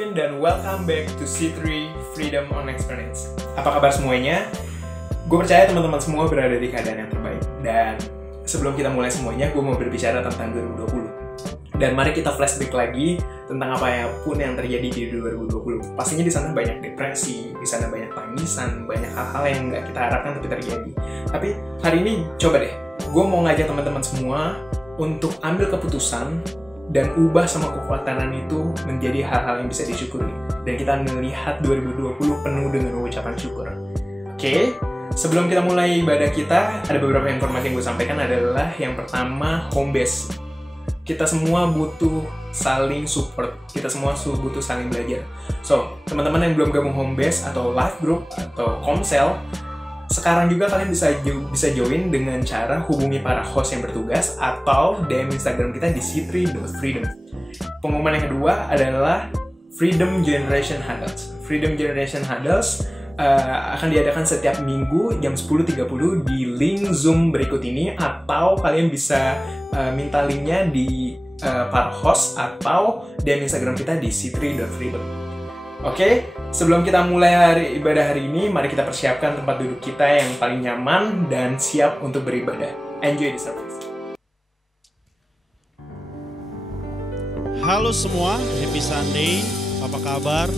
Kevin dan welcome back to C3 Freedom on Experience. Apa kabar semuanya? Gue percaya teman-teman semua berada di keadaan yang terbaik. Dan sebelum kita mulai semuanya, gue mau berbicara tentang 2020. Dan mari kita flashback lagi tentang apa pun yang terjadi di 2020. Pastinya di sana banyak depresi, di sana banyak tangisan, banyak hal-hal yang nggak kita harapkan tapi terjadi. Tapi hari ini coba deh, gue mau ngajak teman-teman semua untuk ambil keputusan dan ubah sama kekuatan itu menjadi hal-hal yang bisa disyukuri. Dan kita melihat 2020 penuh dengan ucapan syukur. Oke, sebelum kita mulai ibadah kita, ada beberapa informasi yang gue sampaikan adalah yang pertama, home base. Kita semua butuh saling support, kita semua butuh saling belajar. So, teman-teman yang belum gabung home base atau live group atau komsel, sekarang juga kalian bisa join dengan cara hubungi para host yang bertugas atau DM Instagram kita di c3.freedom. Pengumuman yang kedua adalah Freedom Generation Huddles. Freedom Generation Huddles akan diadakan setiap minggu jam 10.30 di link Zoom berikut ini, atau kalian bisa minta linknya di para host atau DM Instagram kita di c3.freedom. Oke, sebelum kita mulai ibadah hari ini, mari kita persiapkan tempat duduk kita yang paling nyaman dan siap untuk beribadah. Enjoy the service. Halo semua, happy Sunday, apa kabar?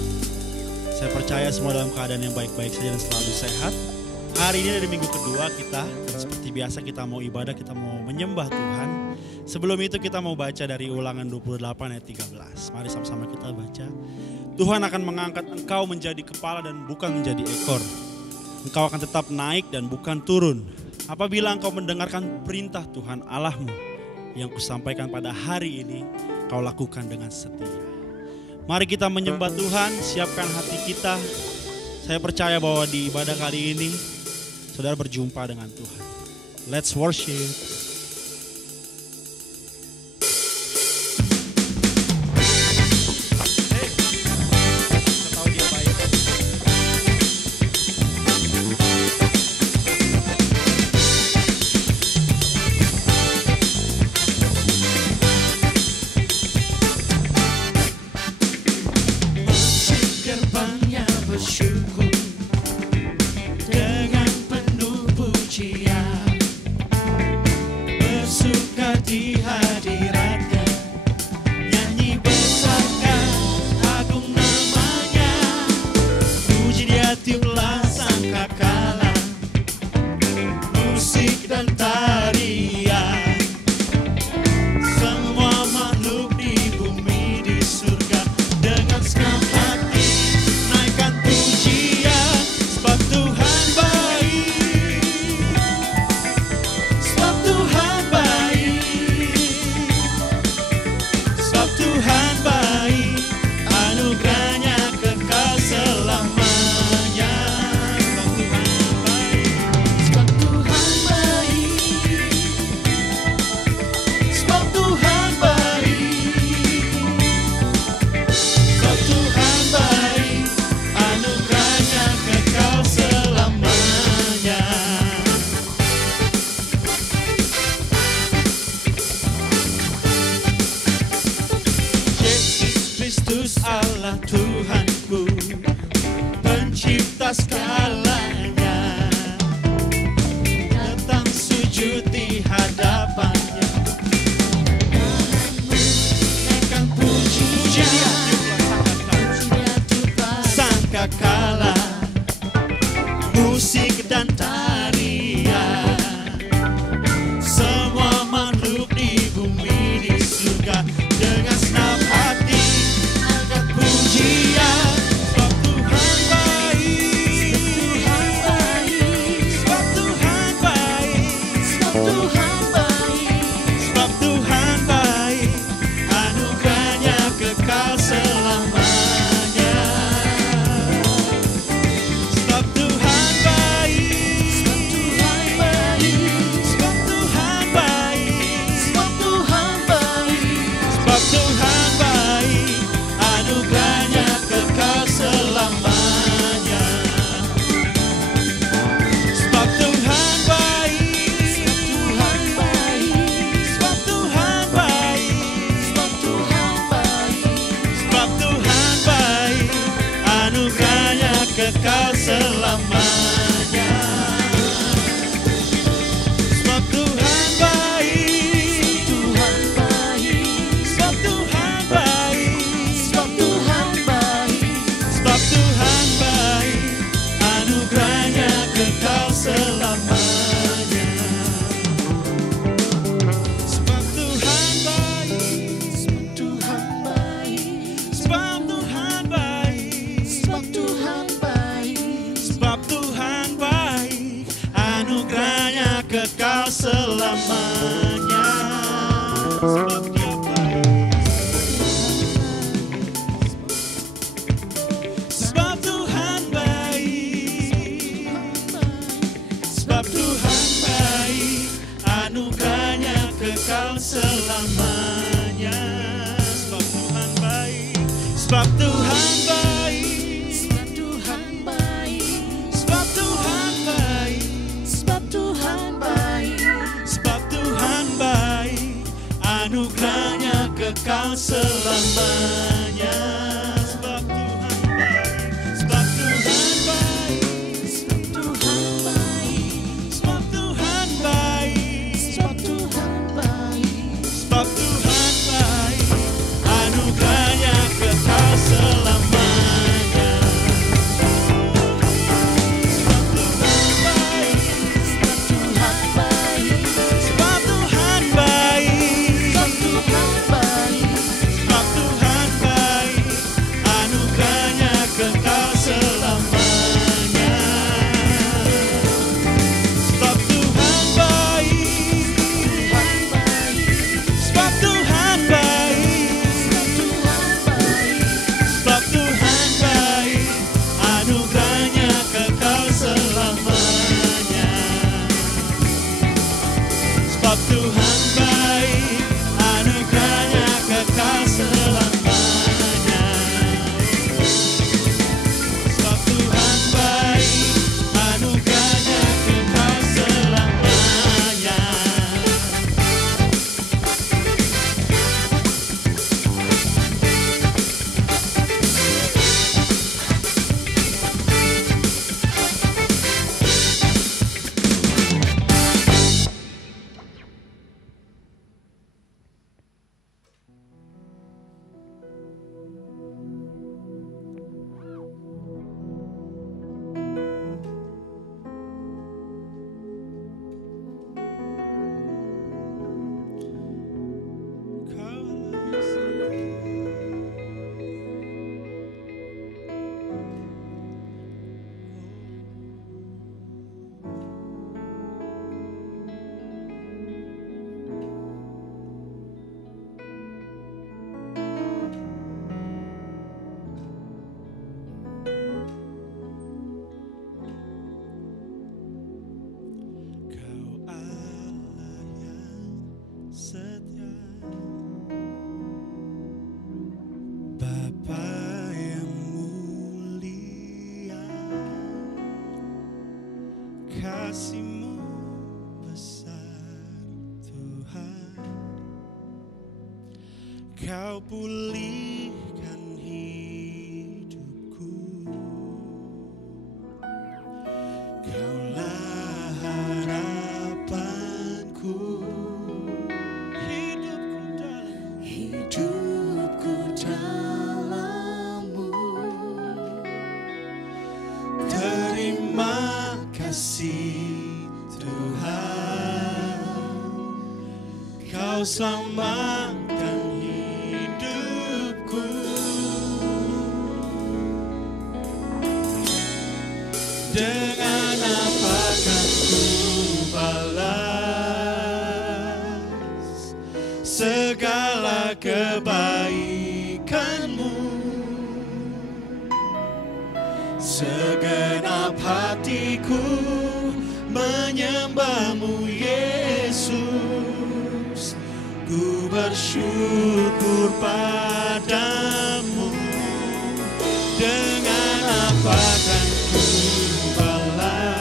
Saya percaya semua dalam keadaan yang baik-baik saja dan selalu sehat. Hari ini dari minggu kedua kita, dan seperti biasa kita mau ibadah, kita mau menyembah Tuhan. Sebelum itu kita mau baca dari Ulangan 28 ayat 13. Mari sama-sama kita baca. Tuhan akan mengangkat engkau menjadi kepala dan bukan menjadi ekor. Engkau akan tetap naik dan bukan turun. Apabila engkau mendengarkan perintah Tuhan Allahmu yang kusampaikan pada hari ini, kau lakukan dengan setia. Mari kita menyembah Tuhan, siapkan hati kita. Saya percaya bahwa di ibadah kali ini, saudara berjumpa dengan Tuhan. Let's worship. Tuhan baik, sebab Tuhan baik, anugerahnya kekal selamanya. Sebab Dia baik, sebab Tuhan baik, sebab Tuhan baik, anugerahnya kekal selamanya. Sebab Tuhan baik, sebab Tuhan baik, sebab Tuhan baik, sebab Tuhan baik, sebab Tuhan baik, sebab Tuhan baik, anugerahnya kekal selamanya. Sebab Tuhan baik, sebab Tuhan baik, sebab Tuhan baik, sebab Tuhan baik, sebab Tuhan baik, sebab Tuhan baik, anugerahnya kekal selamanya. Sebab Tuhan baik, sebab Tuhan baik, sebab Tuhan baik, sebab Tuhan baik, sebab Tuhan baik, anugerahnya kekal selamanya. Sebab Tuhan baik, Tuhan baik, sebab Tuhan baik, Tuhan baik, sebab Tuhan baik, anugerahnya kekal selamanya. Sebab Tuhan baik, anugerahnya kekal selamanya. Sebab Tuhan baik, anugerahnya kekal selamanya. Kau Allah yang setia, Bapa yang mulia, kasih-Mu besar Tuhan. Kau pulihkan hidupku, Kaulah harapanku, hidupku dalam-Mu. terima kasih Tuhan, Kau selamatkan hidupku. Dengan apa kan ku balas segala kebaikan-Mu? Segenap hatiku menyembah-Mu Yesus, ku bersyukur padamu. Dengan apa kan ku balas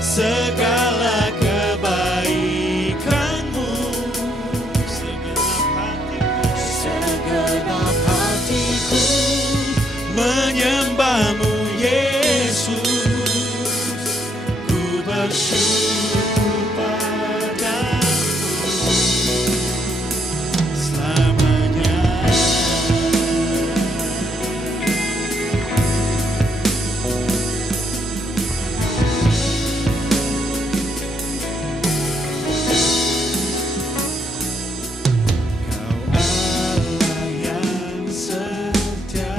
segala kebaikan-Mu? Segenap hatiku menyembah-Mu Yesus, ku bersyukur padamu selamanya. Kau Allah yang setia,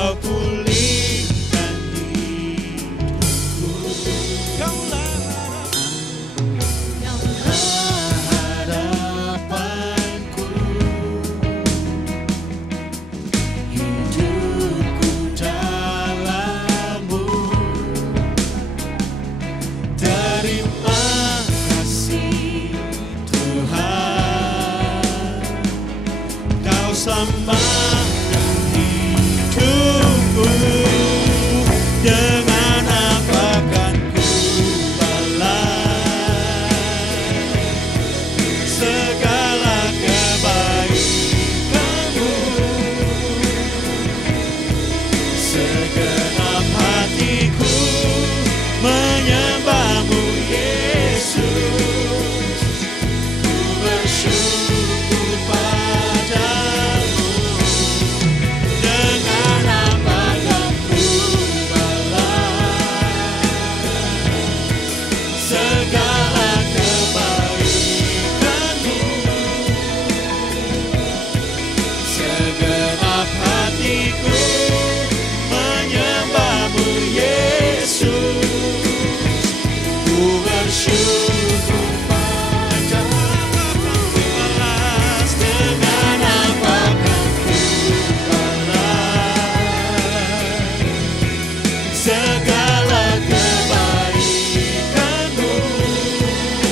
Kau pulihkan hidupku. Kaulah harapanku. Hidupku dalam-Mu. Terima kasih Tuhan, Kau selamatkan hidupku. Dengan apa kan ku balas segala kebaikan-Mu? Segenap hatiku menyembah-Mu, Yesus. Ku bersyukur padamu. Dengan apa kan ku balas segala kebaikan-Mu? Segenap hatiku menyembah-Mu, Yesus.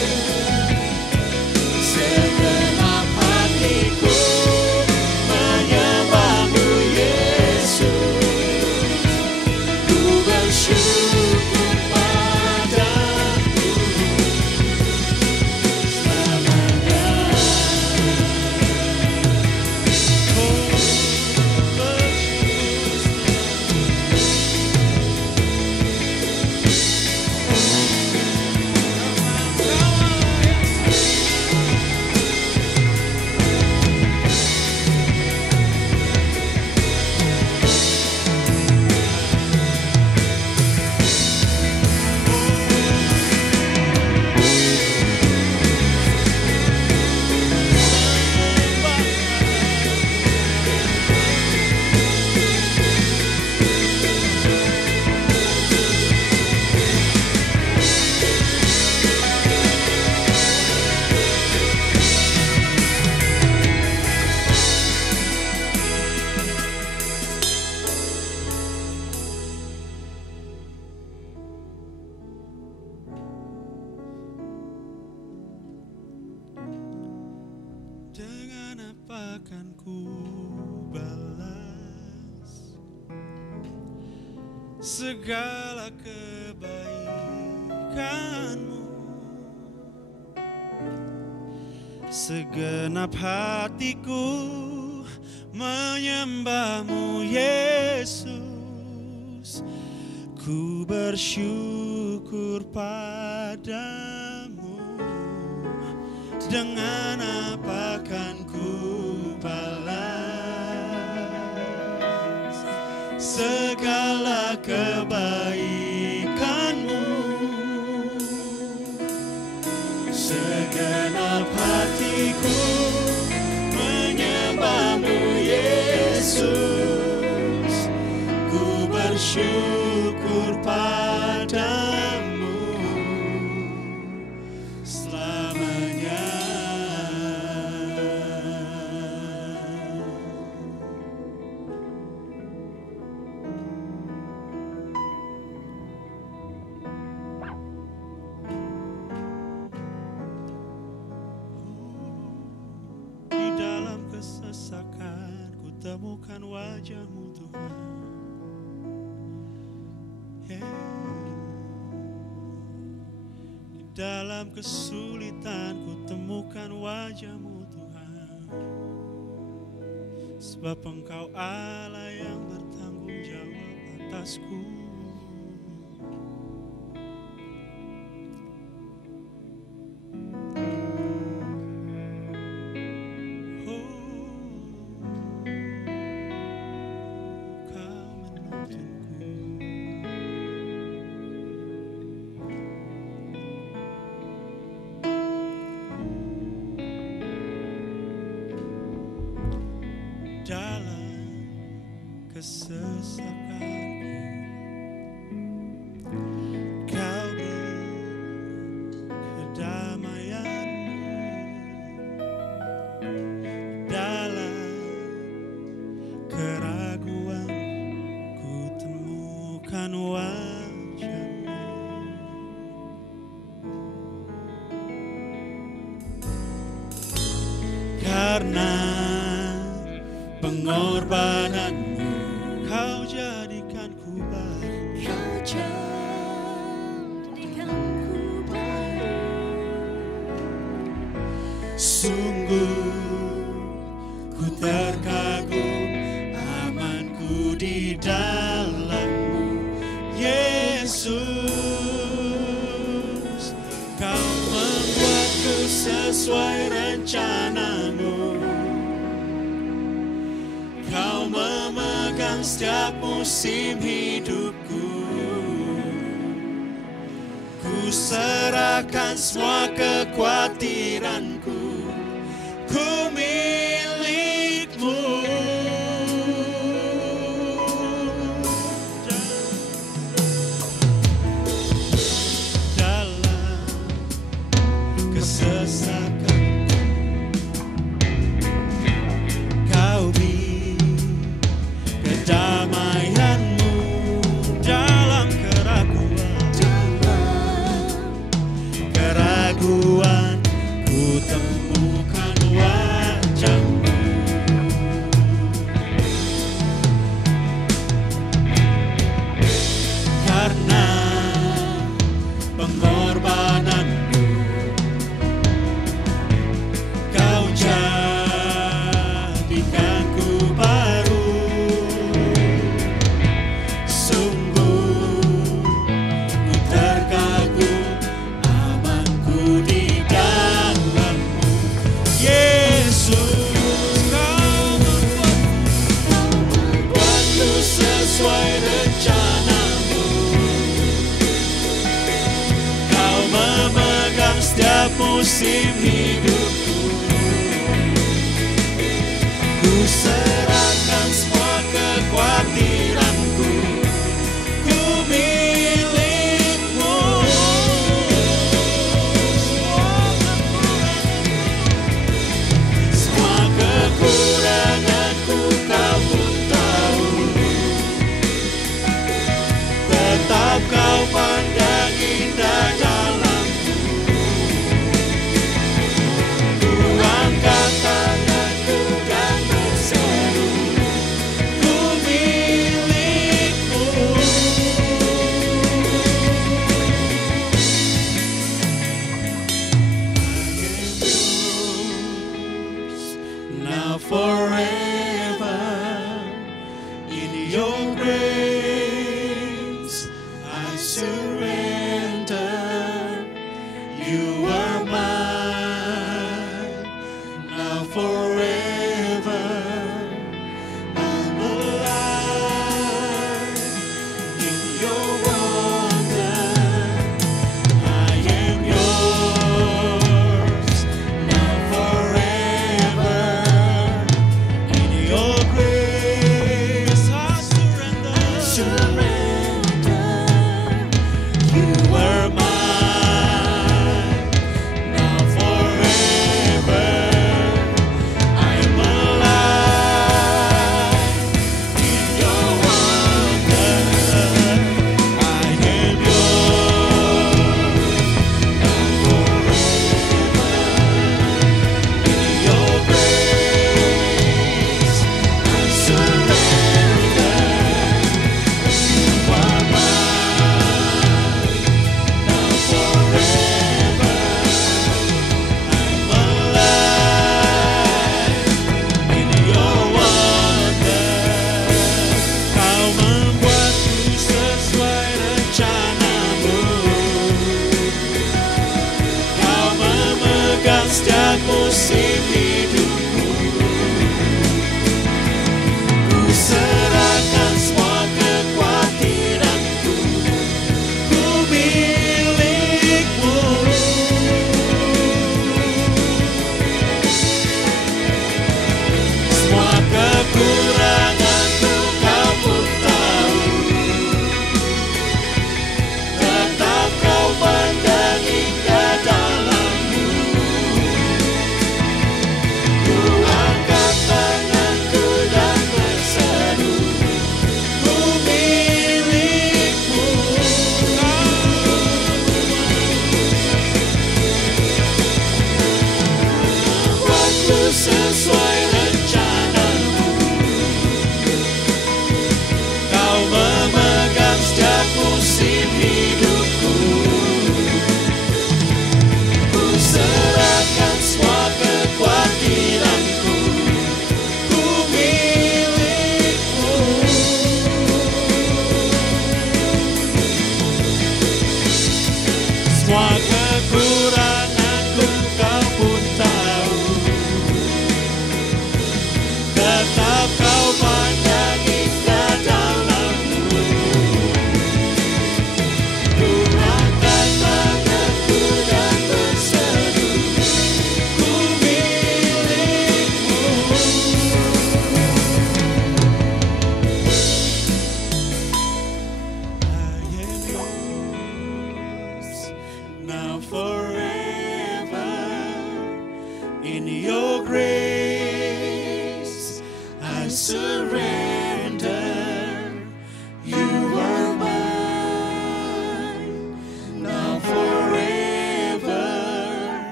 Ku bersyukur padamu. Balas dengan apa kan ku balas segala kebaikan-Mu? Segenap hatiku menyembah-Mu, Yesus. Ku bersyukur padamu selamanya. Oh, dengan apa kan ku balas segala kebaikan-Mu? Segenap hatiku menyembah-Mu, Yesus. Ku bersyukur padamu. Dengan apa kan ku balas segala kebaikan-Mu? Segenap hatiku menyembah-Mu, Yesus. Ku bersyukur padamu selamanya. Di dalam kesesakan ku temukan wajah-Mu, Tuhan. Di dalam kesulitan ku temukan wajah-Mu, Tuhan. Sebab Engkau Allah yang bertanggung jawab atasku. Dalam kesesakanku. Kau beri kedamaianmu dalam keraguan, ku temukan wajahmu. Karena pengorbananmu, kau jadikanku baru. Kau jadikanku baru. Sungguh ku terkagum, amanku di dalam-Mu, Yesus. Kau membuatku sesuai rencana-Mu. Kau memegang setiap musim hidupku. Ku serahkan semua kekhawatiranku, ku milik-Mu. Dalam kesesakan, kau beri kedamaian-Mu dalam keraguan, ku temukan wajah-Mu. Karena pengorbanan-Mu, kau jadikanku baru. Sungguh ku terkagum, amanku di dalam-Mu, Yesus. Kau membuatku sesuai rencana-Mu. Kau memegang setiap musim hidupku. Ku serahkan semua kekhawatiranku, ku milik-Mu. Semua kekuranganku Kau pun tahu, tetap Kau pandang indah dalam-Ku. Ku angkat tanganku dan berseru, ku milik-Mu. Now forever, in your grace I surrender. You are mine. Now forever, I'm alive in your wonder. I am yours. Now forever, in your grace I surrender.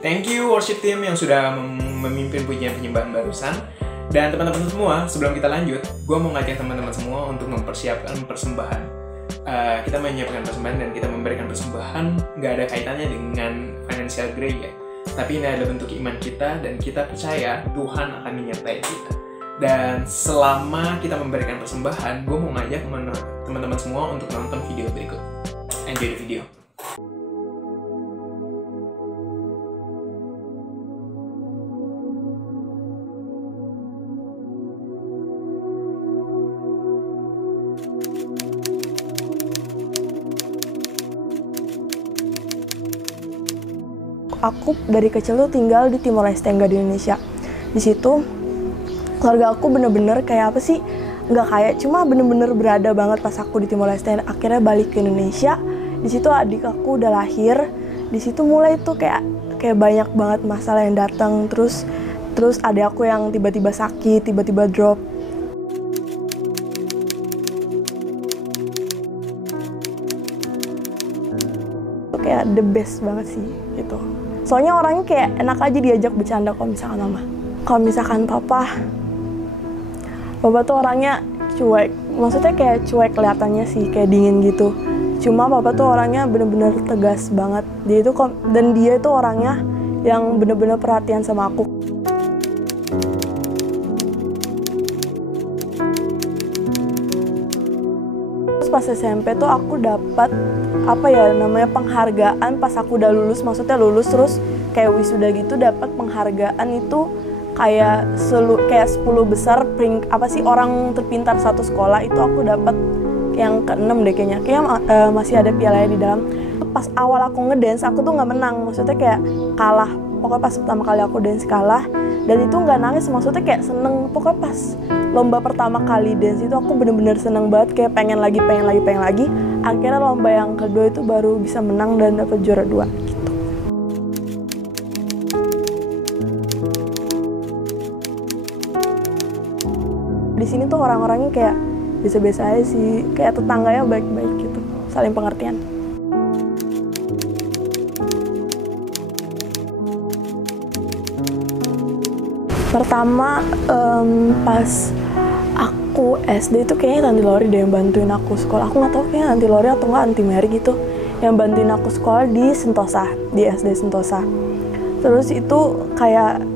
Thank you worship team yang sudah memimpin pujian penyembahan barusan. Dan teman-teman semua, sebelum kita lanjut, gue mau ngajak teman-teman semua untuk mempersiapkan persembahan. Kita menyiapkan persembahan dan kita memberikan persembahan nggak ada kaitannya dengan financial grade ya. Tapi ini adalah bentuk iman kita dan kita percaya Tuhan akan menyertai kita. Dan selama kita memberikan persembahan, gue mau ngajak teman-teman semua untuk nonton video berikut. Enjoy the video. Aku dari kecil tuh tinggal di Timor Leste, nggak di Indonesia. Di situ keluarga aku bener-bener kayak apa sih, nggak kayak, cuma bener-bener berada banget pas aku di Timor Leste. Akhirnya balik ke Indonesia. Di situ adik aku udah lahir. Di situ mulai tuh kayak banyak banget masalah yang datang. Terus adik aku yang tiba-tiba sakit, tiba-tiba drop. Itu kayak the best banget sih gitu. Soalnya orangnya kayak enak aja diajak bercanda kalau misalkan mama. Kalau misalkan papa tuh orangnya cuek. Maksudnya kayak cuek kelihatannya sih, kayak dingin gitu. Cuma papa tuh orangnya bener-bener tegas banget. Dia itu orangnya yang bener-bener perhatian sama aku. Terus pas SMP tuh aku dapat penghargaan pas aku udah lulus, maksudnya lulus terus kayak wisuda gitu, dapat penghargaan itu kayak 10 besar orang terpintar satu sekolah. Itu aku dapat yang ke-6 deh kayaknya masih ada pialanya di dalam. Pas awal aku ngedance aku tuh nggak menang, maksudnya kayak kalah. Pokoknya pas pertama kali aku dance kalah, dan itu nggak nangis, maksudnya kayak seneng. Pokoknya pas lomba pertama kali dance itu aku bener-bener seneng banget, kayak pengen lagi. Akhirnya lomba yang kedua itu baru bisa menang dan dapat juara 2 gitu. Di sini tuh orang-orangnya kayak biasa-biasa aja sih, kayak tetangganya baik-baik gitu, saling pengertian. Pertama pas aku SD itu kayaknya Tanti Lori deh yang bantuin aku sekolah. Aku nggak tahu kayaknya Tanti Lori atau nggak Anti Mary gitu, yang bantuin aku sekolah di Sentosa, di SD Sentosa. Terus itu kayak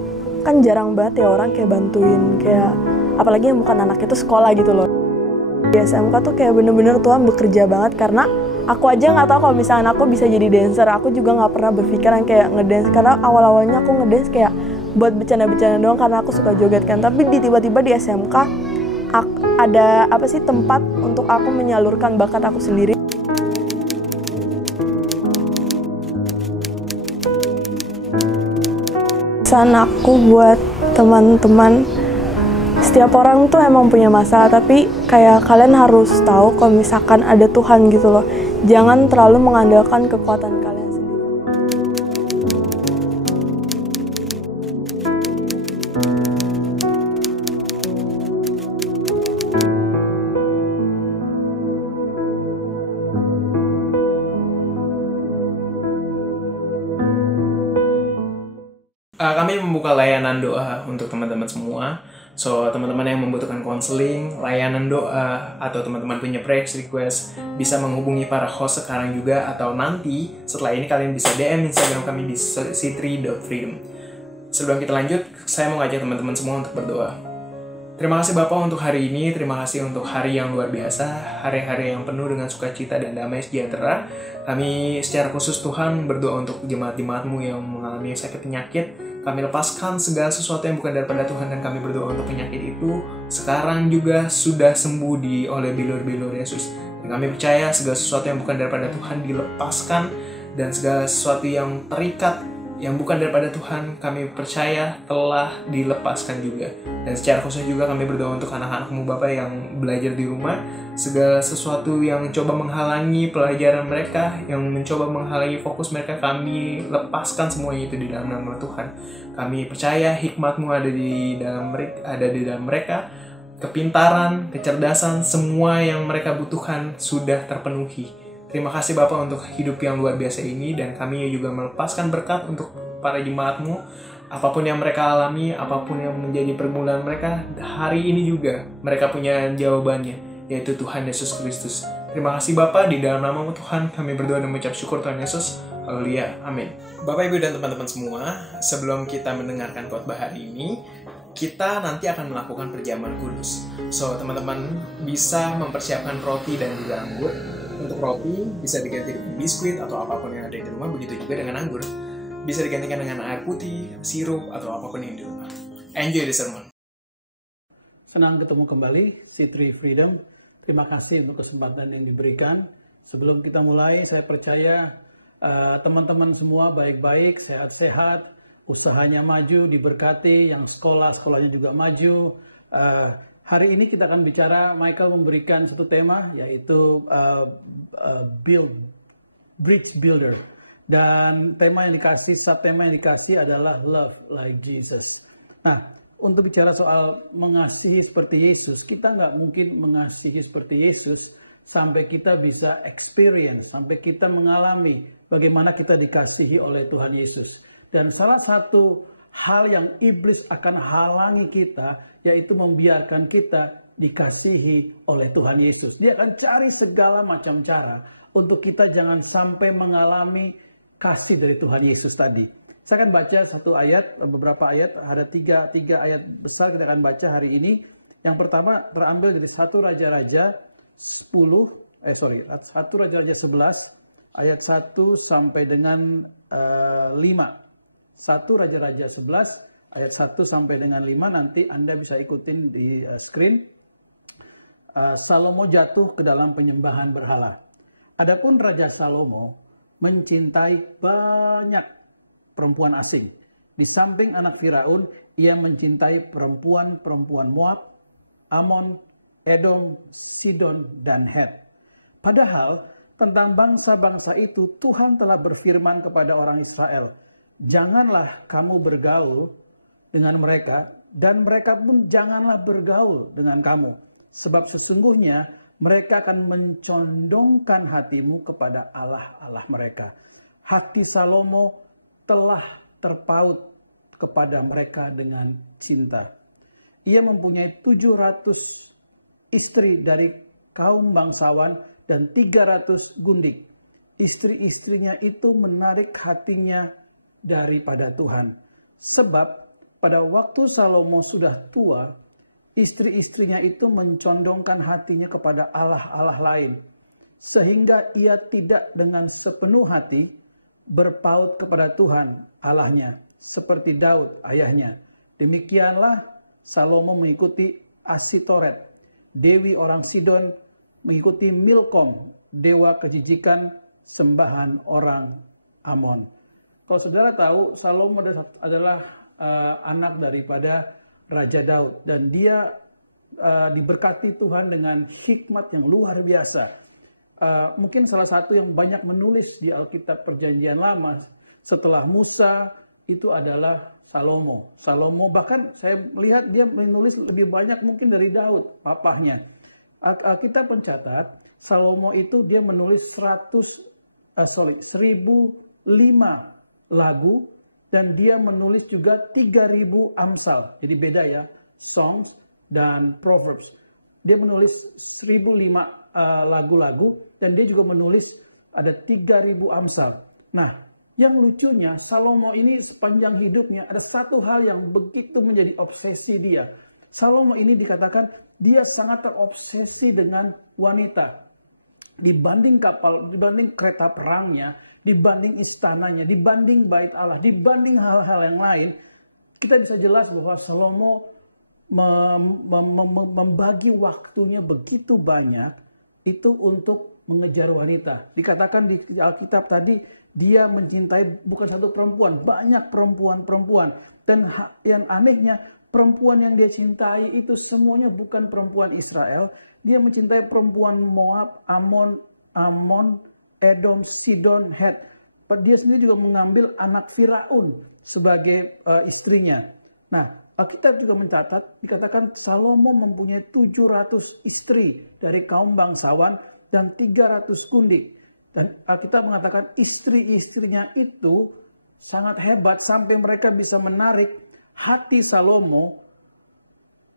kan jarang banget ya orang kayak bantuin, kayak apalagi yang bukan anak itu sekolah gitu loh. Di SMK tuh kayak bener-bener Tuhan bekerja banget, karena aku aja nggak tahu kalau misalnya aku bisa jadi dancer. Aku juga nggak pernah berpikiran kayak ngedance, karena awal-awalnya aku ngedance kayak buat bercanda-bercanda doang karena aku suka joget kan. Tapi tiba-tiba di SMK ada tempat untuk aku menyalurkan bakat aku sendiri. Pesan aku buat teman-teman, setiap orang tuh emang punya masalah, tapi kayak kalian harus tahu kalau misalkan ada Tuhan gitu loh. Jangan terlalu mengandalkan kekuatan kalian sendiri. Kami membuka layanan doa untuk teman-teman semua. So, teman-teman yang membutuhkan konseling, layanan doa, atau teman-teman punya prayer request, bisa menghubungi para host sekarang juga, atau nanti setelah ini kalian bisa DM Instagram kami di c3.freedom. Sebelum kita lanjut, saya mau ngajak teman-teman semua untuk berdoa. Terima kasih Bapak untuk hari ini, terima kasih untuk hari yang luar biasa, hari-hari yang penuh dengan sukacita dan damai sejahtera. Kami secara khusus Tuhan berdoa untuk jemaat-jemaat-Mu yang mengalami sakit penyakit. Kami lepaskan segala sesuatu yang bukan daripada Tuhan, dan kami berdoa untuk penyakit itu sekarang juga sudah sembuh oleh bilur-bilur Yesus. Dan kami percaya segala sesuatu yang bukan daripada Tuhan dilepaskan, dan segala sesuatu yang terikat yang bukan daripada Tuhan kami percaya telah dilepaskan juga. Dan secara khusus juga kami berdoa untuk anak-anak-Mu Bapak yang belajar di rumah. Segala sesuatu yang coba menghalangi pelajaran mereka, yang mencoba menghalangi fokus mereka, kami lepaskan semuanya itu di dalam nama Tuhan. Kami percaya hikmat-Mu ada di dalam mereka, kepintaran, kecerdasan, semua yang mereka butuhkan sudah terpenuhi. Terima kasih Bapak untuk hidup yang luar biasa ini, dan kami juga melepaskan berkat untuk para jemaatmu, apapun yang mereka alami, apapun yang menjadi pergumulan mereka, hari ini juga mereka punya jawabannya, yaitu Tuhan Yesus Kristus. Terima kasih Bapa, di dalam nama Tuhan kami berdoa dan mengucap syukur Tuhan Yesus. Haleluya, amin. Bapak, Ibu, dan teman-teman semua, sebelum kita mendengarkan khotbah hari ini, kita nanti akan melakukan perjamuan kudus. So, teman-teman bisa mempersiapkan roti dan juga anggur. Untuk roti bisa diganti dengan biskuit atau apapun yang ada di rumah, begitu juga dengan anggur. Bisa digantikan dengan air putih, sirup, atau apapun yang di rumah. Enjoy the sermon. Senang ketemu kembali, C3 Freedom. Terima kasih untuk kesempatan yang diberikan. Sebelum kita mulai, saya percaya teman-teman semua baik-baik, sehat-sehat, usahanya maju, diberkati, yang sekolahnya juga maju. Hari ini kita akan bicara, Michael memberikan satu tema, yaitu Bridge Builder. Dan tema yang dikasih, subtema yang dikasih adalah Love Like Jesus. Nah, untuk bicara soal mengasihi seperti Yesus, kita nggak mungkin mengasihi seperti Yesus sampai kita bisa experience, sampai kita mengalami bagaimana kita dikasihi oleh Tuhan Yesus. Dan salah satu hal yang iblis akan halangi kita, yaitu membiarkan kita dikasihi oleh Tuhan Yesus. Dia akan cari segala macam cara untuk kita jangan sampai mengalami kasih dari Tuhan Yesus tadi. Saya akan baca satu ayat, beberapa ayat, ada tiga ayat besar kita akan baca hari ini. Yang pertama terambil dari 1 Raja-Raja 11, ayat 1 sampai dengan 5. 1 Raja-Raja 11, ayat 1 sampai dengan 5, nanti Anda bisa ikutin di screen. Salomo jatuh ke dalam penyembahan berhala. Adapun Raja Salomo mencintai banyak perempuan asing. Di samping anak Firaun, ia mencintai perempuan-perempuan Moab, Amon, Edom, Sidon, dan Het. Padahal, tentang bangsa-bangsa itu, Tuhan telah berfirman kepada orang Israel, janganlah kamu bergaul dengan mereka, dan mereka pun janganlah bergaul dengan kamu. Sebab sesungguhnya mereka akan mencondongkan hatimu kepada Allah-Allah mereka. Hati Salomo telah terpaut kepada mereka dengan cinta. Ia mempunyai 700 istri dari kaum bangsawan dan 300 gundik. Istri-istrinya itu menarik hatinya daripada Tuhan. Sebab pada waktu Salomo sudah tua, istri-istrinya itu mencondongkan hatinya kepada Allah-Allah lain. Sehingga ia tidak dengan sepenuh hati berpaut kepada Tuhan Allahnya, seperti Daud ayahnya. Demikianlah Salomo mengikuti Asitoret, dewi orang Sidon, mengikuti Milkom, dewa kejijikan sembahan orang Amon. Kalau saudara tahu, Salomo adalah anak daripada Raja Daud, dan dia diberkati Tuhan dengan hikmat yang luar biasa. Mungkin salah satu yang banyak menulis di Alkitab Perjanjian Lama setelah Musa itu adalah Salomo. Salomo bahkan saya melihat dia menulis lebih banyak mungkin dari Daud, papahnya. Alkitab mencatat Salomo itu dia menulis 1005 lagu, dan dia menulis juga 3000 amsal. Jadi beda ya, Songs dan Proverbs. Dia menulis 1005 lagu-lagu, dan dia juga menulis ada 3000 amsal. Nah, yang lucunya Salomo ini sepanjang hidupnya ada satu hal yang begitu menjadi obsesi dia. Salomo ini dikatakan dia sangat terobsesi dengan wanita. Dibanding kapal, dibanding kereta perangnya, dibanding istananya, dibanding bait Allah, dibanding hal-hal yang lain, kita bisa jelas bahwa Salomo membagi waktunya begitu banyak itu untuk mengejar wanita. Dikatakan di Alkitab tadi, dia mencintai bukan satu perempuan, banyak perempuan-perempuan. Dan yang anehnya, perempuan yang dia cintai itu semuanya bukan perempuan Israel. Dia mencintai perempuan Moab, Amon, Edom, Sidon, Het. Dia sendiri juga mengambil anak Firaun sebagai istrinya. Nah, Alkitab juga mencatat, dikatakan Salomo mempunyai 700 istri dari kaum bangsawan dan 300 gundik. Dan Alkitab mengatakan istri-istrinya itu sangat hebat sampai mereka bisa menarik hati Salomo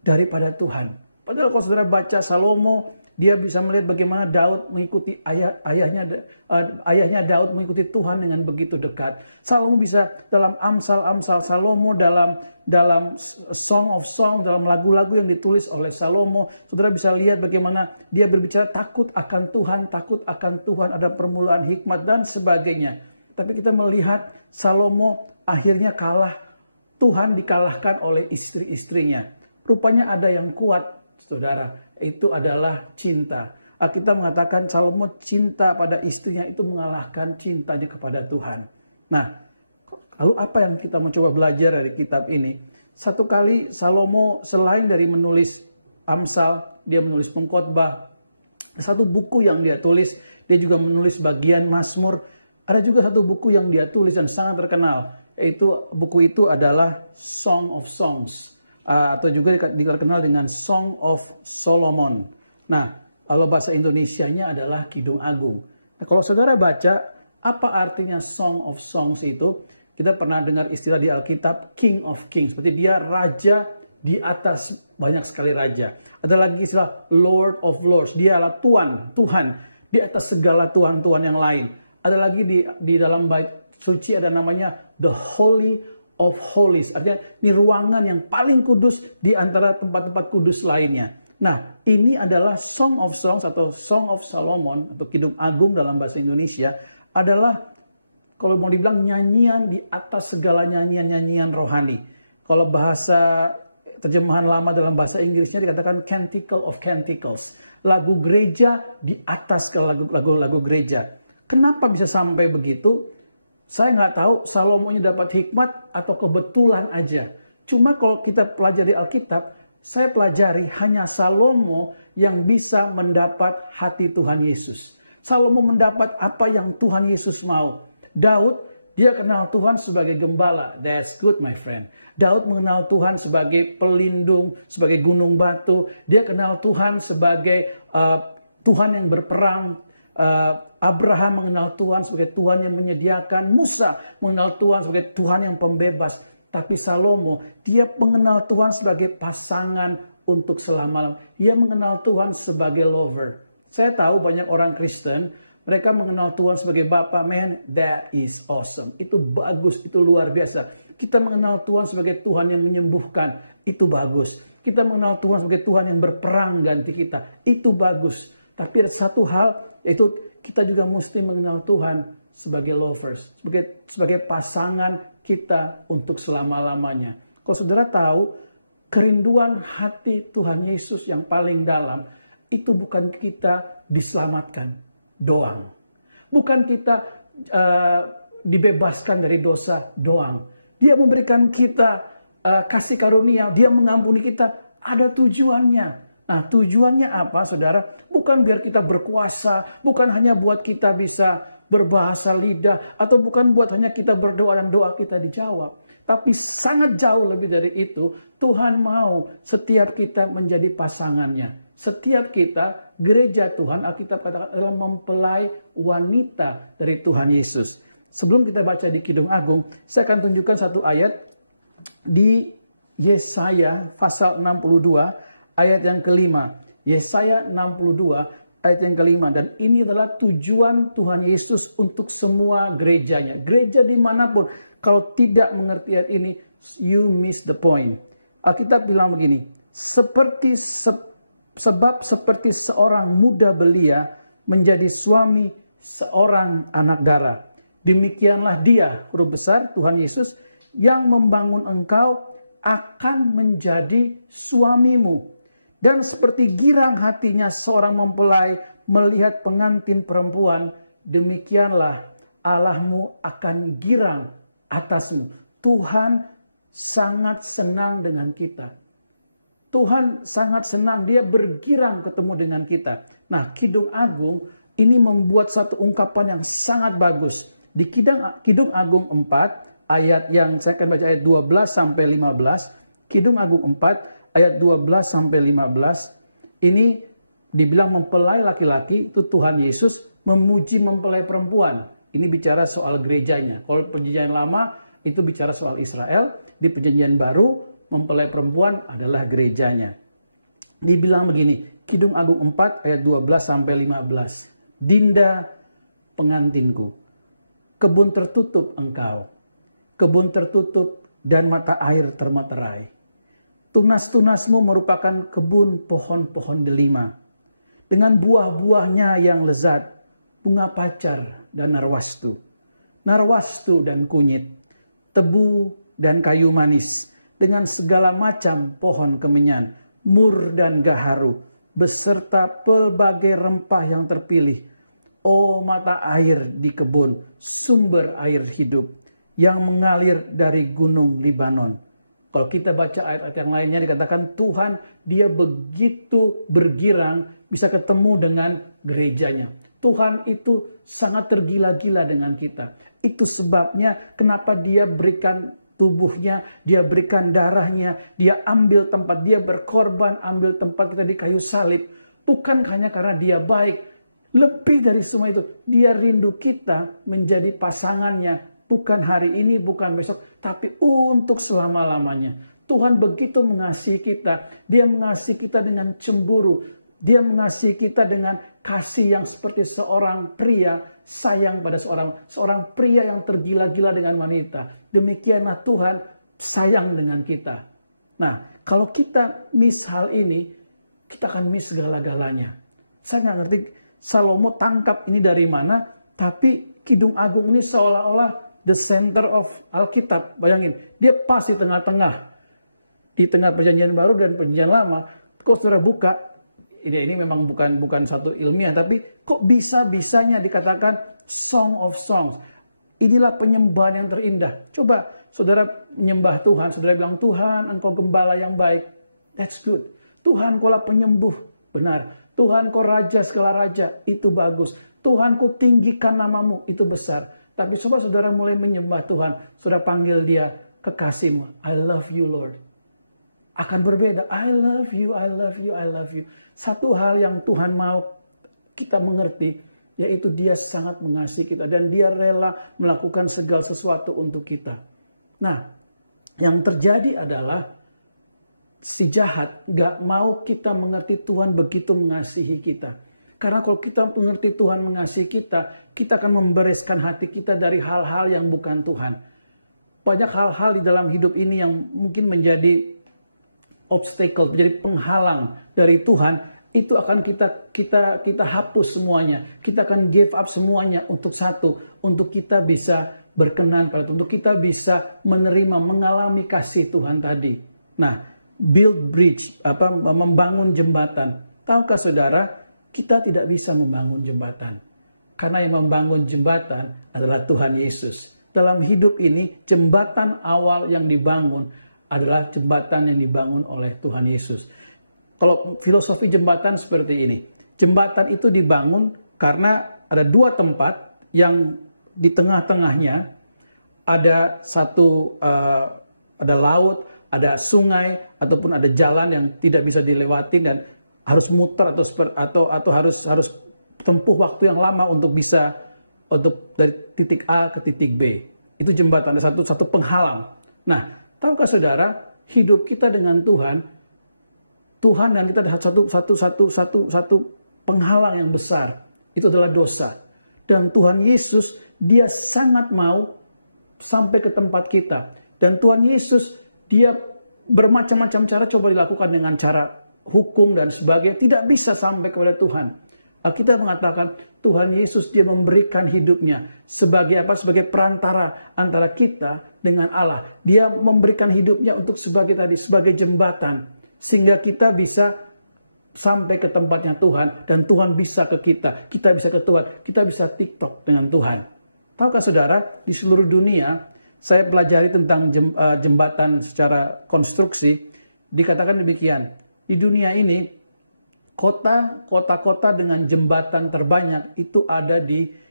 daripada Tuhan. Padahal kalau saudara baca Salomo, dia bisa melihat bagaimana Daud mengikuti ayahnya Daud mengikuti Tuhan dengan begitu dekat. Salomo bisa dalam Amsal Salomo, dalam Song of Song, dalam lagu-lagu yang ditulis oleh Salomo, saudara bisa lihat bagaimana dia berbicara takut akan Tuhan, ada permulaan hikmat dan sebagainya. Tapi kita melihat Salomo akhirnya kalah. Tuhan dikalahkan oleh istri-istrinya. Rupanya ada yang kuat, saudara. Itu adalah cinta. Alkitab mengatakan Salomo cinta pada istrinya itu mengalahkan cintanya kepada Tuhan. Nah, lalu apa yang kita mencoba belajar dari kitab ini? Satu kali Salomo selain dari menulis Amsal, dia menulis pengkhotbah. Satu buku yang dia tulis, dia juga menulis bagian Mazmur. Ada juga satu buku yang dia tulis dan sangat terkenal. Buku itu adalah Song of Songs. Atau juga dikenal dengan Song of Solomon. Nah, kalau bahasa Indonesianya adalah Kidung Agung. Nah, kalau saudara baca, apa artinya Song of Songs itu? Kita pernah dengar istilah di Alkitab, King of Kings. Seperti dia raja di atas banyak sekali raja. Ada lagi istilah Lord of Lords. Dia adalah Tuhan di atas segala Tuhan-Tuhan yang lain. Ada lagi di dalam bait suci ada namanya The Holy of Holies. Artinya ini ruangan yang paling kudus di antara tempat-tempat kudus lainnya. Nah, ini adalah Song of Songs atau Song of Solomon atau Kidung Agung dalam bahasa Indonesia adalah kalau mau dibilang nyanyian di atas segala nyanyian-nyanyian rohani. Kalau bahasa terjemahan lama dalam bahasa Inggrisnya dikatakan Canticle of Canticles. Lagu gereja di atas lagu-lagu gereja. Kenapa bisa sampai begitu? Saya nggak tahu Salomo ini dapat hikmat atau kebetulan aja. Cuma kalau kita pelajari Alkitab, saya pelajari hanya Salomo yang bisa mendapat hati Tuhan Yesus. Salomo mendapat apa yang Tuhan Yesus mau. Daud, dia kenal Tuhan sebagai gembala. That's good, my friend. Daud mengenal Tuhan sebagai pelindung, sebagai gunung batu. Dia kenal Tuhan sebagai Tuhan yang berperang. Abraham mengenal Tuhan sebagai Tuhan yang menyediakan. Musa mengenal Tuhan sebagai Tuhan yang pembebas. Tapi Salomo, dia mengenal Tuhan sebagai pasangan untuk selama-lamanya. Dia mengenal Tuhan sebagai lover. Saya tahu banyak orang Kristen, mereka mengenal Tuhan sebagai Bapa. Man, that is awesome. Itu bagus, itu luar biasa. Kita mengenal Tuhan sebagai Tuhan yang menyembuhkan. Itu bagus. Kita mengenal Tuhan sebagai Tuhan yang berperang ganti kita. Itu bagus. Tapi ada satu hal, yaitu kita juga mesti mengenal Tuhan sebagai lovers, sebagai pasangan kita untuk selama-lamanya. Kalau saudara tahu, kerinduan hati Tuhan Yesus yang paling dalam, itu bukan kita diselamatkan doang. Bukan kita dibebaskan dari dosa doang. Dia memberikan kita kasih karunia, dia mengampuni kita, ada tujuannya. Nah, tujuannya apa, saudara? Bukan biar kita berkuasa, bukan hanya buat kita bisa berbahasa lidah, atau bukan buat hanya kita berdoa dan doa kita dijawab. Tapi sangat jauh lebih dari itu, Tuhan mau setiap kita menjadi pasangannya. Setiap kita, gereja Tuhan, Alkitab katakan adalah mempelai wanita dari Tuhan Yesus. Sebelum kita baca di Kidung Agung, saya akan tunjukkan satu ayat di Yesaya pasal 62, ayat yang kelima. Yesaya 62 ayat yang kelima. Dan ini adalah tujuan Tuhan Yesus untuk semua gerejanya. Gereja dimanapun. Kalau tidak mengerti ayat ini, you miss the point. Alkitab bilang begini. Sebab seperti seorang muda belia menjadi suami seorang anak darah. Demikianlah dia, huruf besar Tuhan Yesus, yang membangun engkau akan menjadi suamimu. Dan seperti girang hatinya seorang mempelai melihat pengantin perempuan, demikianlah Allahmu akan girang atasmu. Tuhan sangat senang dengan kita. Tuhan sangat senang, dia bergirang ketemu dengan kita. Nah, Kidung Agung ini membuat satu ungkapan yang sangat bagus. Di Kidung Agung 4, ayat yang saya akan baca ayat 12 sampai 15. Kidung Agung 4, ayat 12 sampai 15, ini dibilang mempelai laki-laki, itu Tuhan Yesus memuji mempelai perempuan. Ini bicara soal gerejanya. Kalau perjanjian lama itu bicara soal Israel, di perjanjian baru mempelai perempuan adalah gerejanya. Dibilang begini, Kidung Agung 4 ayat 12 sampai 15. Dinda pengantinku, kebun tertutup engkau, kebun tertutup dan mata air termeterai. Tunas-tunasmu merupakan kebun pohon-pohon delima, dengan buah-buahnya yang lezat, bunga pacar dan narwastu dan kunyit, tebu dan kayu manis, dengan segala macam pohon kemenyan, mur dan gaharu, beserta pelbagai rempah yang terpilih. Oh mata air di kebun, sumber air hidup, yang mengalir dari gunung Libanon. Kalau kita baca ayat-ayat yang lainnya dikatakan Tuhan dia begitu bergirang bisa ketemu dengan gerejanya. Tuhan itu sangat tergila-gila dengan kita. Itu sebabnya kenapa dia berikan tubuhnya, dia berikan darahnya, dia ambil tempat, dia berkorban, ambil tempat kita di kayu salib. Bukan hanya karena dia baik. Lebih dari semua itu, dia rindu kita menjadi pasangannya. Bukan hari ini, bukan besok, tapi untuk selama-lamanya. Tuhan begitu mengasihi kita. Dia mengasihi kita dengan cemburu. Dia mengasihi kita dengan kasih yang seperti seorang pria sayang pada seorang pria yang tergila-gila dengan wanita. Demikianlah Tuhan sayang dengan kita. Nah, kalau kita miss hal ini, kita akan miss segala-galanya. Saya nggak ngerti Salomo tangkap ini dari mana, tapi Kidung Agung ini seolah-olah the center of Alkitab. Bayangin, dia pas di tengah-tengah. Di tengah perjanjian baru dan perjanjian lama. Kok saudara buka, ini memang bukan satu ilmiah, tapi kok bisa-bisanya dikatakan Song of Songs. Inilah penyembahan yang terindah. Coba saudara menyembah Tuhan, saudara bilang, Tuhan engkau gembala yang baik. That's good. Tuhan kaulah penyembuh. Benar. Tuhan kau raja segala raja. Itu bagus. Tuhan ku tinggikan namamu. Itu besar. Tapi coba saudara mulai menyembah Tuhan. Saudara panggil dia kekasihmu. I love you Lord. Akan berbeda. I love you, I love you, I love you. Satu hal yang Tuhan mau kita mengerti. Yaitu dia sangat mengasihi kita. Dan dia rela melakukan segala sesuatu untuk kita. Nah, yang terjadi adalah si jahat gak mau kita mengerti Tuhan begitu mengasihi kita. Karena kalau kita mengerti Tuhan mengasihi kita, kita akan membereskan hati kita dari hal-hal yang bukan Tuhan. Banyak hal-hal di dalam hidup ini yang mungkin menjadi obstacle, menjadi penghalang dari Tuhan, itu akan kita hapus semuanya. Kita akan give up semuanya untuk satu, untuk kita bisa berkenan pada Tuhan, untuk kita bisa menerima, mengalami kasih Tuhan tadi. Nah, build bridge, membangun jembatan. Tahukah saudara, kita tidak bisa membangun jembatan. Karena yang membangun jembatan adalah Tuhan Yesus. Dalam hidup ini, jembatan awal yang dibangun adalah jembatan yang dibangun oleh Tuhan Yesus. Kalau filosofi jembatan seperti ini. Jembatan itu dibangun karena ada dua tempat yang di tengah-tengahnya ada ada laut, ada sungai, ataupun ada jalan yang tidak bisa dilewati dan harus muter atau harus tempuh waktu yang lama untuk bisa dari titik A ke titik B. Itu jembatan, ada satu penghalang. Nah, tahukah saudara, hidup kita dengan Tuhan dan kita ada satu penghalang yang besar. Itu adalah dosa. Dan Tuhan Yesus, dia sangat mau sampai ke tempat kita. Dan Tuhan Yesus, dia bermacam-macam cara coba dilakukan dengan cara hukum dan sebagainya. Tidak bisa sampai kepada Tuhan. Alkitab mengatakan Tuhan Yesus dia memberikan hidupnya sebagai apa? Sebagai perantara antara kita dengan Allah. Dia memberikan hidupnya untuk sebagai jembatan. Sehingga kita bisa sampai ke tempatnya Tuhan. Dan Tuhan bisa ke kita. Kita bisa ke Tuhan. Kita bisa TikTok dengan Tuhan. Tahukah saudara, di seluruh dunia, saya pelajari tentang jembatan secara konstruksi. Dikatakan demikian. Di dunia ini, kota-kota dengan jembatan terbanyak itu ada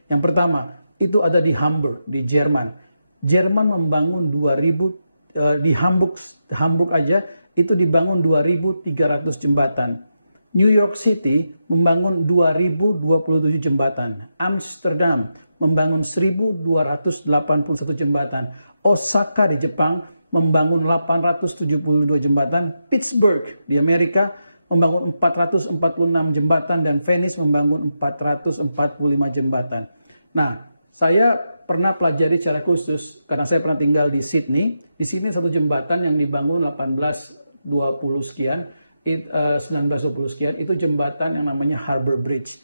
yang pertama, itu ada di Hamburg, di Jerman. Jerman membangun 2000, di Hamburg aja, itu dibangun 2.300 jembatan. New York City membangun 2.027 jembatan. Amsterdam membangun 1.281 jembatan. Osaka di Jepang membangun 872 jembatan. Pittsburgh di Amerika membangun 446 jembatan. Dan Venice membangun 445 jembatan. Nah, saya pernah pelajari secara khusus, karena saya pernah tinggal di Sydney. Di sini satu jembatan yang dibangun 1820 sekian, 1920 sekian, itu jembatan yang namanya Harbour Bridge.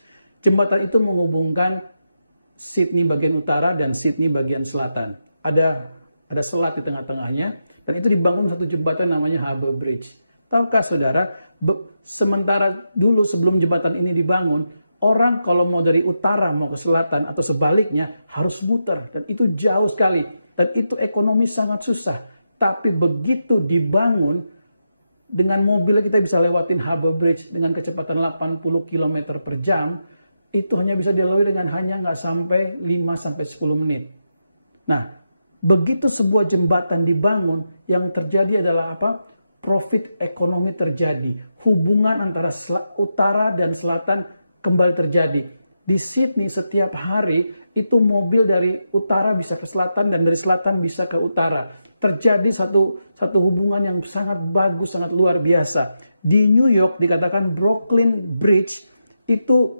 Jembatan itu menghubungkan Sydney bagian utara dan Sydney bagian selatan. Ada selat di tengah-tengahnya, dan itu dibangun satu jembatan namanya Harbour Bridge. Tahukah saudara, sementara dulu sebelum jembatan ini dibangun, orang kalau mau dari utara mau ke selatan atau sebaliknya harus muter, dan itu jauh sekali, dan itu ekonomi sangat susah. Tapi begitu dibangun, dengan mobil kita bisa lewatin Harbour Bridge dengan kecepatan 80 km per jam, itu hanya bisa dilalui dengan hanya nggak sampai 5-10 menit. Nah, begitu sebuah jembatan dibangun, yang terjadi adalah apa? Profit ekonomi terjadi. Hubungan antara utara dan selatan kembali terjadi. Di Sydney setiap hari itu mobil dari utara bisa ke selatan dan dari selatan bisa ke utara. Terjadi satu hubungan yang sangat bagus, sangat luar biasa. Di New York dikatakan Brooklyn Bridge itu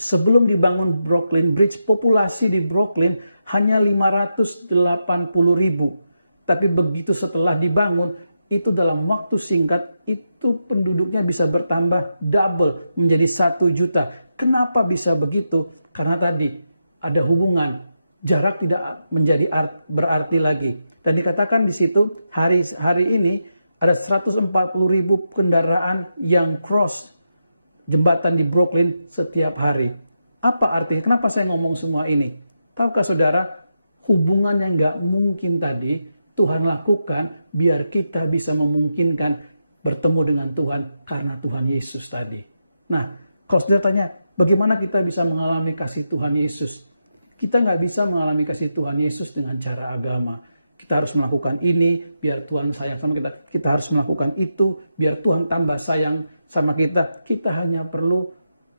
sebelum dibangun Brooklyn Bridge, populasi di Brooklyn hanya 580.000. Tapi begitu setelah dibangun, itu dalam waktu singkat, itu penduduknya bisa bertambah double menjadi 1 juta. Kenapa bisa begitu? Karena tadi ada hubungan, jarak tidak menjadi berarti lagi. Dan dikatakan di situ hari ini ada 140.000 kendaraan yang cross jembatan di Brooklyn setiap hari. Apa artinya? Kenapa saya ngomong semua ini? Tahukah saudara, hubungan yang nggak mungkin tadi Tuhan lakukan biar kita bisa memungkinkan bertemu dengan Tuhan karena Tuhan Yesus tadi. Nah, kalau saudara tanya, bagaimana kita bisa mengalami kasih Tuhan Yesus? Kita nggak bisa mengalami kasih Tuhan Yesus dengan cara agama. Kita harus melakukan ini biar Tuhan sayang sama kita. Kita harus melakukan itu biar Tuhan tambah sayang sama kita. Kita hanya perlu,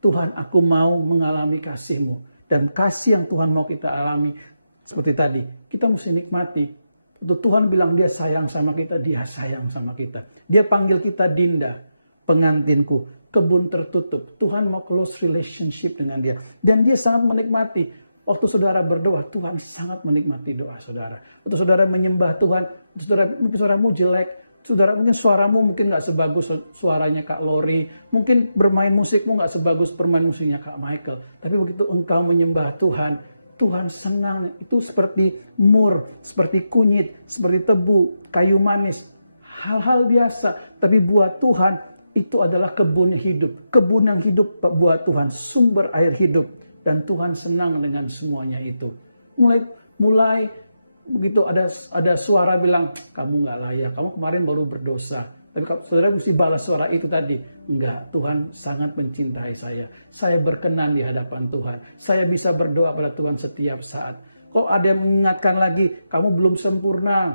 Tuhan, aku mau mengalami kasih-Mu. Dan kasih yang Tuhan mau kita alami seperti tadi, kita mesti nikmati. Tuhan bilang dia sayang sama kita, dia sayang sama kita. Dia panggil kita Dinda, pengantinku, kebun tertutup. Tuhan mau close relationship dengan dia. Dan dia sangat menikmati. Waktu saudara berdoa, Tuhan sangat menikmati doa saudara. Waktu saudara menyembah Tuhan, mungkin suaramu jelek, mungkin suaramu mungkin nggak sebagus suaranya Kak Lori, mungkin bermain musikmu nggak sebagus bermain musiknya Kak Michael. Tapi begitu engkau menyembah Tuhan, Tuhan senang. Itu seperti mur, seperti kunyit, seperti tebu, kayu manis. Hal-hal biasa, tapi buat Tuhan itu adalah kebun hidup. Kebun yang hidup buat Tuhan, sumber air hidup. Dan Tuhan senang dengan semuanya itu. Mulai begitu ada suara bilang, kamu nggak layak, kamu kemarin baru berdosa. Tapi saudara mesti balas suara itu tadi. Enggak, Tuhan sangat mencintai saya. Saya berkenan di hadapan Tuhan. Saya bisa berdoa pada Tuhan setiap saat. Kok ada yang mengingatkan lagi, kamu belum sempurna,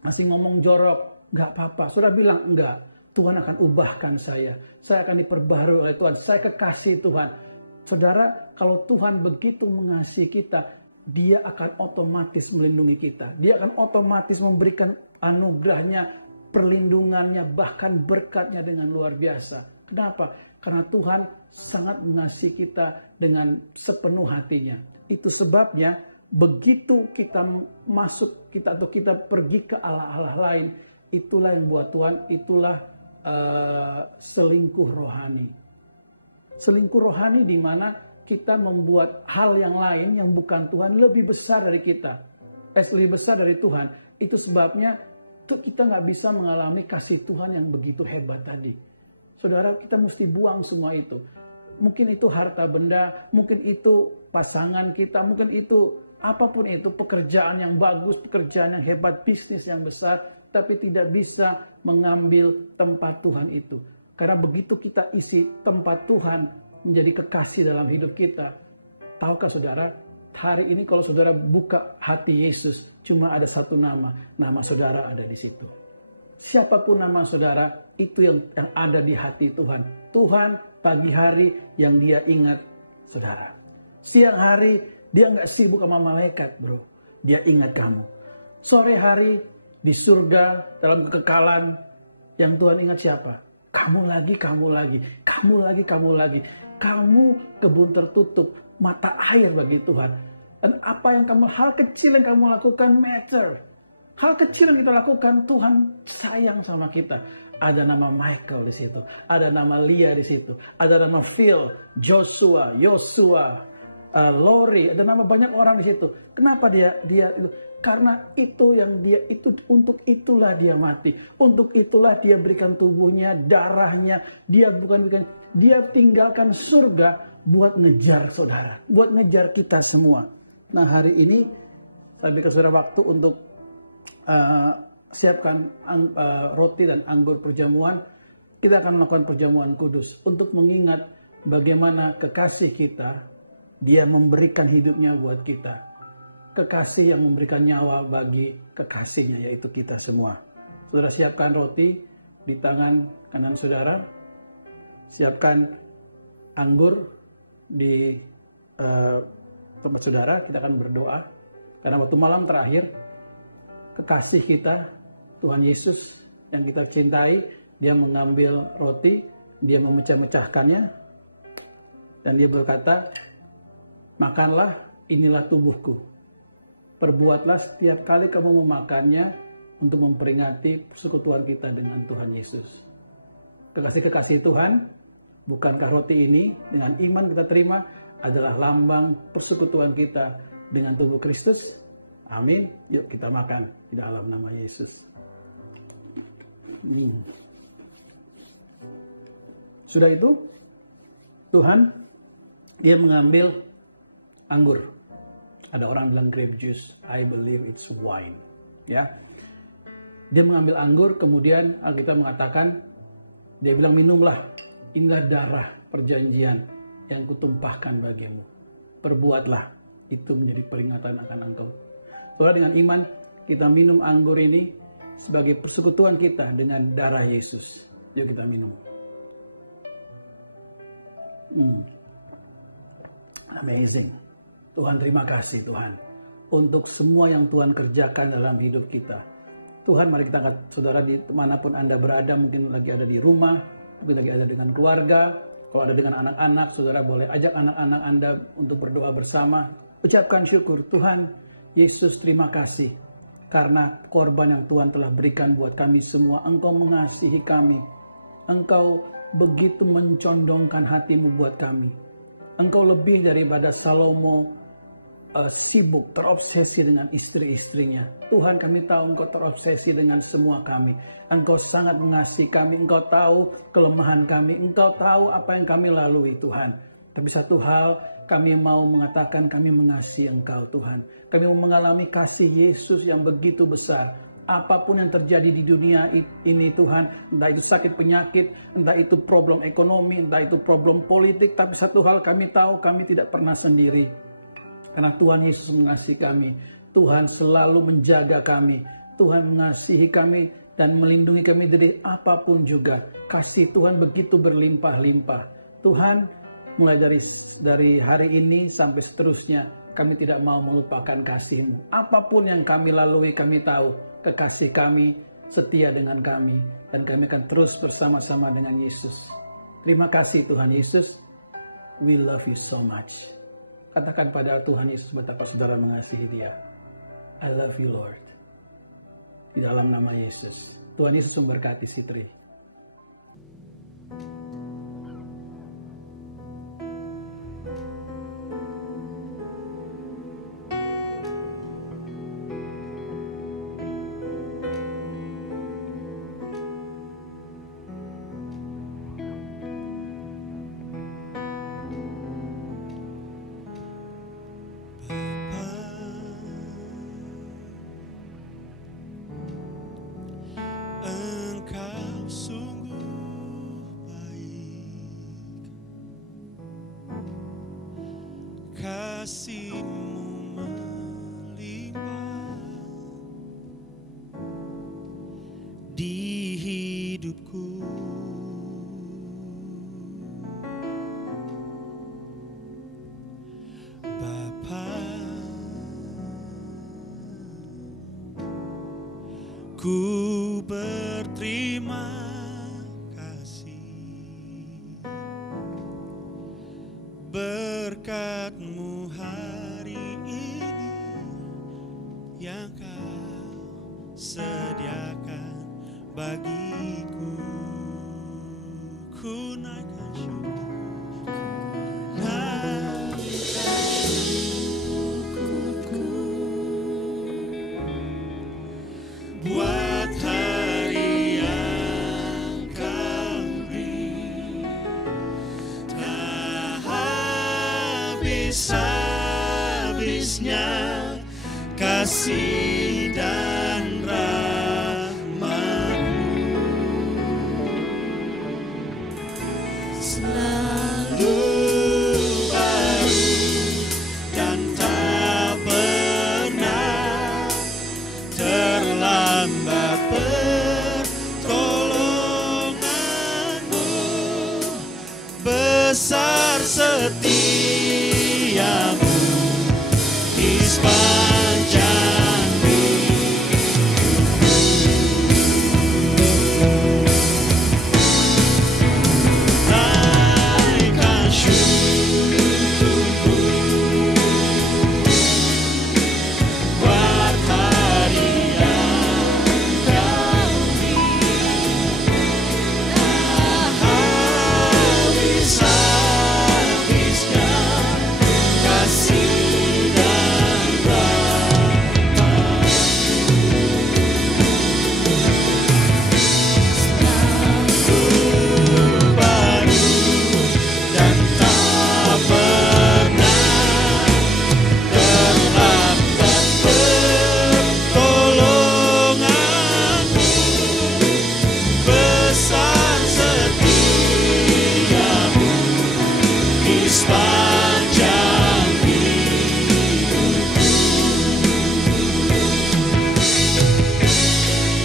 masih ngomong jorok. Enggak apa-apa. Saudara bilang, enggak. Tuhan akan ubahkan saya. Saya akan diperbaharui oleh Tuhan. Saya kekasih Tuhan. Saudara, kalau Tuhan begitu mengasihi kita, Dia akan otomatis melindungi kita. Dia akan otomatis memberikan anugerahnya, perlindungannya, bahkan berkatnya dengan luar biasa. Kenapa? Karena Tuhan sangat mengasihi kita dengan sepenuh hatinya. Itu sebabnya begitu kita masuk atau kita pergi ke Allah-Allah lain, itulah yang buat Tuhan, itulah selingkuh rohani. Selingkuh rohani di mana kita membuat hal yang lain yang bukan Tuhan lebih besar dari kita. Lebih besar dari Tuhan. Itu sebabnya kita nggak bisa mengalami kasih Tuhan yang begitu hebat tadi. Saudara, kita mesti buang semua itu. Mungkin itu harta benda, mungkin itu pasangan kita, mungkin itu apapun itu, pekerjaan yang bagus, pekerjaan yang hebat, bisnis yang besar, tapi tidak bisa mengambil tempat Tuhan itu. Karena begitu kita isi tempat Tuhan menjadi kekasih dalam hidup kita. Tahukah saudara, hari ini kalau saudara buka hati Yesus, cuma ada satu nama. Nama saudara ada di situ. Siapapun nama saudara, itu yang ada di hati Tuhan. Tuhan pagi hari yang Dia ingat saudara. Siang hari Dia nggak sibuk sama malaikat, bro. Dia ingat kamu. Sore hari di surga dalam kekekalan, yang Tuhan ingat siapa? Kamu lagi, kamu lagi, kamu lagi, kamu lagi. Kamu kebun tertutup, mata air bagi Tuhan. Dan apa yang hal kecil yang kamu lakukan matter. Hal kecil yang kita lakukan, Tuhan sayang sama kita. Ada nama Michael di situ, ada nama Lia di situ, ada nama Phil, Joshua, Lori, ada nama banyak orang di situ. Kenapa dia itu? Karena itu yang dia itu, untuk itulah dia mati, untuk itulah dia berikan tubuhnya, darahnya. Dia dia tinggalkan surga buat ngejar saudara, buat ngejar kita semua. Nah, hari ini saya berikan saudara waktu untuk siapkan roti dan anggur perjamuan. Kita akan melakukan perjamuan kudus untuk mengingat bagaimana kekasih kita, dia memberikan hidupnya buat kita. Kekasih yang memberikan nyawa bagi kekasihnya, yaitu kita semua. Saudara siapkan roti di tangan kanan saudara. Siapkan anggur di tempat saudara. Kita akan berdoa. Karena waktu malam terakhir, kekasih kita, Tuhan Yesus yang kita cintai, dia mengambil roti, dia memecah-mecahkannya, dan dia berkata, makanlah, inilah tubuhku. Perbuatlah setiap kali kamu memakannya untuk memperingati persekutuan kita dengan Tuhan Yesus. Kekasih-kekasih Tuhan, bukankah roti ini dengan iman kita terima adalah lambang persekutuan kita dengan tubuh Kristus? Amin. Yuk kita makan di dalam nama Yesus. Sudah itu, Tuhan, dia mengambil anggur. Ada orang bilang grape juice. I believe it's wine. Ya, dia mengambil anggur, kemudian Alkitab mengatakan, dia bilang minumlah. Inilah darah perjanjian yang kutumpahkan bagimu. Perbuatlah, itu menjadi peringatan akan engkau. Saudara, dengan iman kita minum anggur ini sebagai persekutuan kita dengan darah Yesus. Yuk kita minum. Amazing. Tuhan, terima kasih Tuhan untuk semua yang Tuhan kerjakan dalam hidup kita. Tuhan, mari kita angkat saudara di manapun Anda berada, mungkin lagi ada di rumah, mungkin lagi ada dengan keluarga. Kalau ada dengan anak-anak, saudara boleh ajak anak-anak Anda untuk berdoa bersama. Ucapkan syukur. Tuhan Yesus, terima kasih karena korban yang Tuhan telah berikan buat kami semua. Engkau mengasihi kami. Engkau begitu mencondongkan hatimu buat kami. Engkau lebih daripada Salomo sibuk, terobsesi dengan istri-istrinya. Tuhan, kami tahu Engkau terobsesi dengan semua kami. Engkau sangat mengasihi kami. Engkau tahu kelemahan kami. Engkau tahu apa yang kami lalui, Tuhan. Tapi satu hal, kami mau mengatakan kami mengasihi Engkau, Tuhan. Kami mau mengalami kasih Yesus yang begitu besar. Apapun yang terjadi di dunia ini, Tuhan, entah itu sakit penyakit, entah itu problem ekonomi, entah itu problem politik, tapi satu hal kami tahu, kami tidak pernah sendiri. Karena Tuhan Yesus mengasihi kami. Tuhan selalu menjaga kami. Tuhan mengasihi kami dan melindungi kami dari apapun juga. Kasih Tuhan begitu berlimpah-limpah. Tuhan, mulai dari hari ini sampai seterusnya, kami tidak mau melupakan kasih-Mu. Apapun yang kami lalui, kami tahu kekasih kami setia dengan kami. Dan kami akan terus bersama-sama dengan Yesus. Terima kasih Tuhan Yesus. We love you so much. Katakan pada Tuhan Yesus betapa saudara mengasihi dia. I love you Lord. Di dalam nama Yesus. Tuhan Yesus memberkati Sitri. Engkau sungguh baik, kasih-Mu melimpah di hidupku. Bapa, Ku berterima kasih berkat-Mu hari ini yang Kau sediakan bagiku. Ku naikkan syukur, buat hari yang Kau beri, tak habis-habisnya kasih dan rahmat-Mu. Selalu baru dan tak pernah terlambat pertolongan-Mu. Besar setia-Mu di sepanjang hidupku. Naikkan syukurku buat hari yang Kau beri, tak habis-habisnya kasih dan rahmat-Mu. Selalu baru dan tak pernah terlambat pertolongan-Mu. Besar setia-Mu di sepanjang hidupku.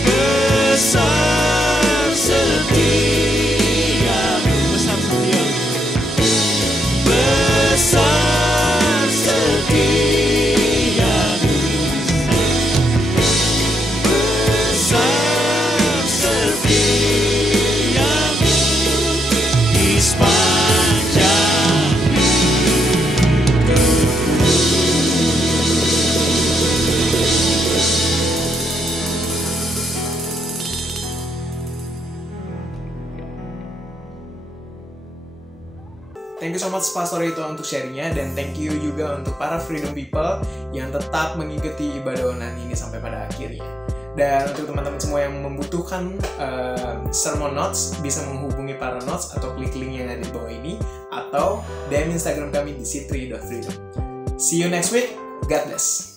Besar setia-Mu, besar setia-Mu, besar setia-Mu, besar setia-Mu di sepanjang Thank you so much Pastor Rito untuk sharingnya, dan thank you juga untuk para Freedom People yang tetap mengikuti ibadah online ini sampai pada akhirnya. Dan untuk teman-teman semua yang membutuhkan sermon notes, bisa menghubungi para notes atau klik link yang ada di bawah ini, atau DM Instagram kami di c3.freedom. See you next week. God bless.